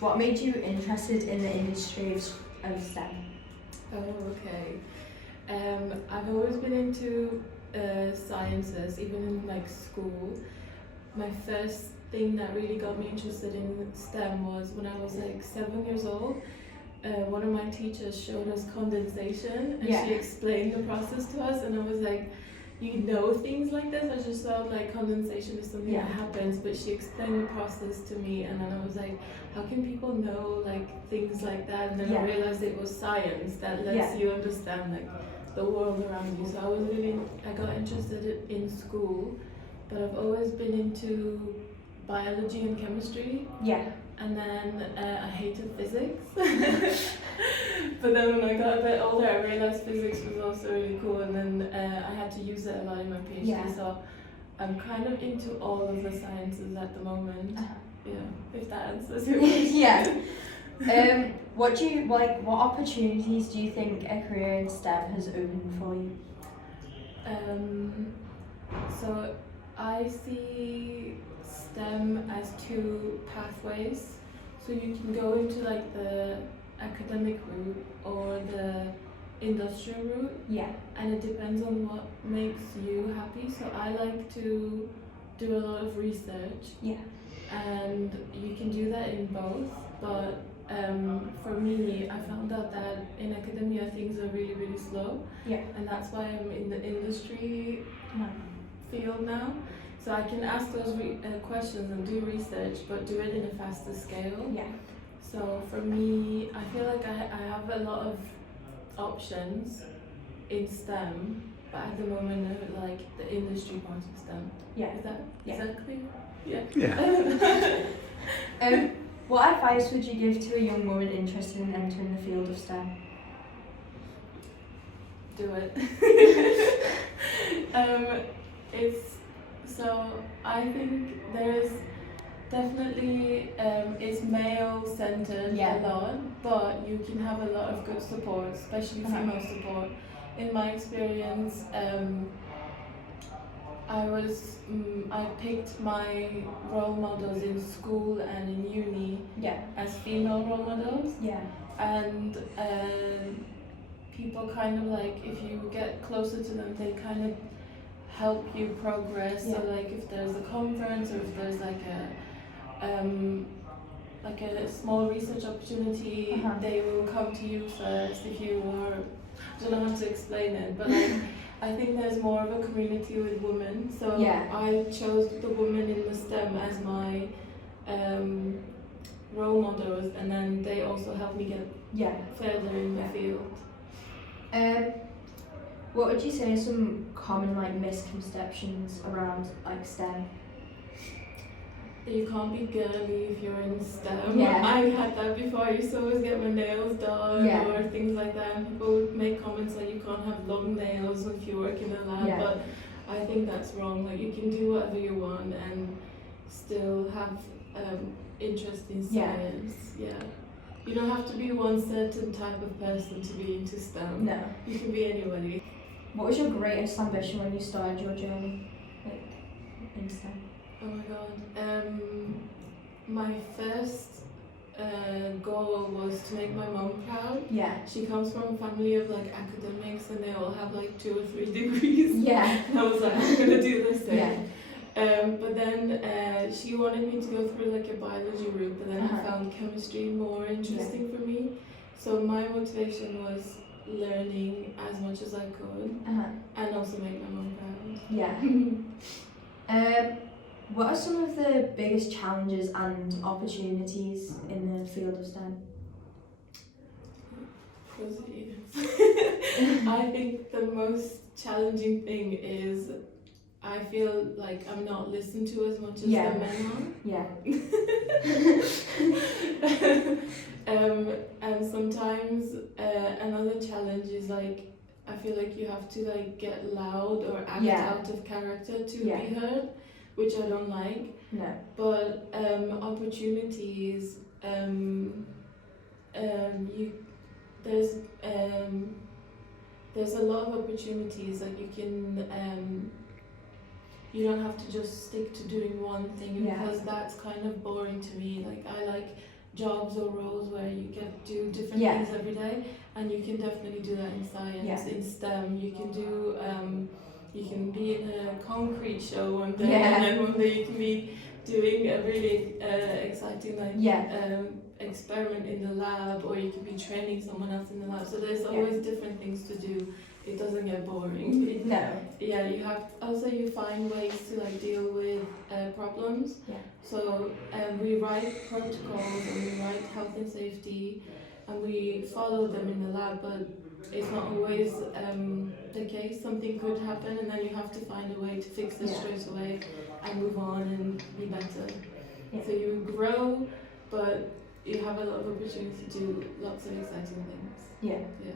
what made you interested in the industry of STEM? Oh, okay. I've always been into sciences, even in like school. My first thing that really got me interested in STEM was when I was like 7 years old. One of my teachers showed us condensation, and she explained the process to us, and I was like, things like this. I just thought like condensation is something that happens, but she explained the process to me, and then I was like, how can people know like things like that? And then I realized it was science that lets you understand like the world around you. So I got interested in school, but I've always been into biology and chemistry. And then I hated physics. But then when I got a bit older, I realized physics was also really cool, and then I had to use it a lot in my PhD. So I'm kind of into all of the sciences at the moment. If that answers your question. What do you like? What opportunities do you think a career in STEM has opened for you? So I see STEM as two pathways. So you can go into like the academic route or the industrial route. And it depends on what makes you happy. So I like to do a lot of research. And you can do that in both, but for me, I found out that in academia things are really, really slow. And that's why I'm in the industry field now. So I can ask those questions and do research, but do it in a faster scale. So for me, I feel like I have a lot of options in STEM, but at the moment, I like the industry part of STEM. Is that clear? What advice would you give to a young woman interested in entering the field of STEM? Do it. So I think there's definitely it's male centered a lot, but you can have a lot of good support, especially female support. In my experience, I picked my role models in school and in uni as female role models. And people kind of like, if you get closer to them, they kind of help you progress. So like if there's a conference or if there's like a small research opportunity, they will come to you first. If you are, I don't know how to explain it, but like I think there's more of a community with women. So I chose the women in the STEM as my role models, and then they also helped me get further in the field. What would you say are some common like misconceptions around like STEM? You can't be girly if you're in STEM. I had that before. I used to always get my nails done or things like that, and people would make comments like you can't have long nails if you work in a lab, but I think that's wrong. Like you can do whatever you want and still have interest in science. You don't have to be one certain type of person to be into STEM. No. You can be anybody. What was your greatest ambition when you started your journey in STEM? Oh my god. My first goal was to make my mom proud. She comes from a family of like academics, and they all have like 2 or 3 degrees. And I was like, I'm gonna do this thing. But then she wanted me to go through like a biology route, but then I found chemistry more interesting for me. So my motivation was learning as much as I could and also make my mom proud. What are some of the biggest challenges and opportunities in the field of STEM? I think the most challenging thing is I feel like I'm not listened to as much as the men are. And sometimes another challenge is like I feel like you have to like get loud or act out of character to be heard, which I don't like. But opportunities, there's a lot of opportunities. Like you can, you don't have to just stick to doing one thing because that's kind of boring to me. Like I like jobs or roles where you get to do different Yeah. things every day, and you can definitely do that in science. Yeah. In STEM, you can do you can be in a concrete show one day, Yeah. and then one day you can be doing a really exciting experiment in the lab, or you can be training someone else in the lab. So there's always different things to do. It doesn't get boring. No. Yeah, you have also you find ways to like deal with problems. Yeah. So we write protocols and we write health and safety, and we follow them in the lab, but it's not always the case. Something could happen, and then you have to find a way to fix it straight away and move on and be better. Yeah. So you grow, but you have a lot of opportunity to do lots of exciting things. Yeah. Yeah.